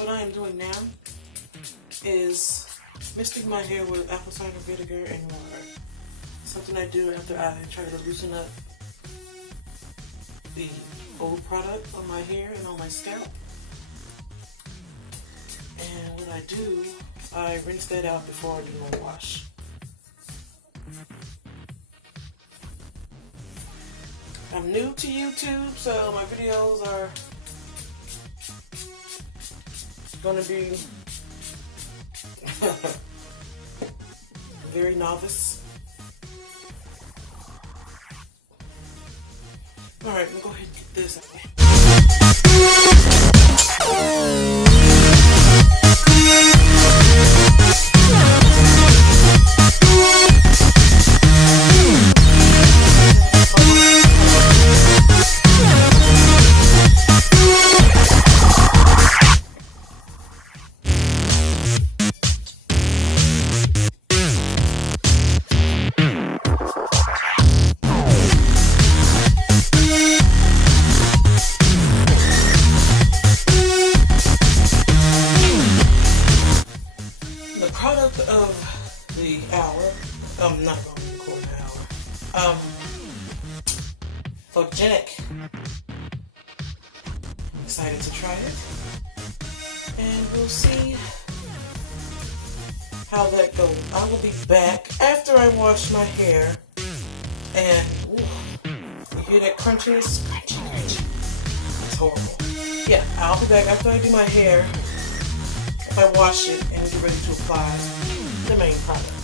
what I am doing now is misting my hair with apple cider vinegar and water. Something I do after I try to loosen up the old product on my hair and on my scalp. And what I do, I rinse that out before I do my wash. I'm new to YouTube, so my videos are going to be very novice. Alright, I'm going to go ahead and get this out. Product of the hour, I'm not going to record an hour, Photogenic. Excited to try it, and we'll see how that goes. I will be back after I wash my hair, and ooh, you hear that crunchiness? Crunchy, crunchy. It's horrible. Yeah, I'll be back after I do my hair. If I wash it and get ready to apply the main product.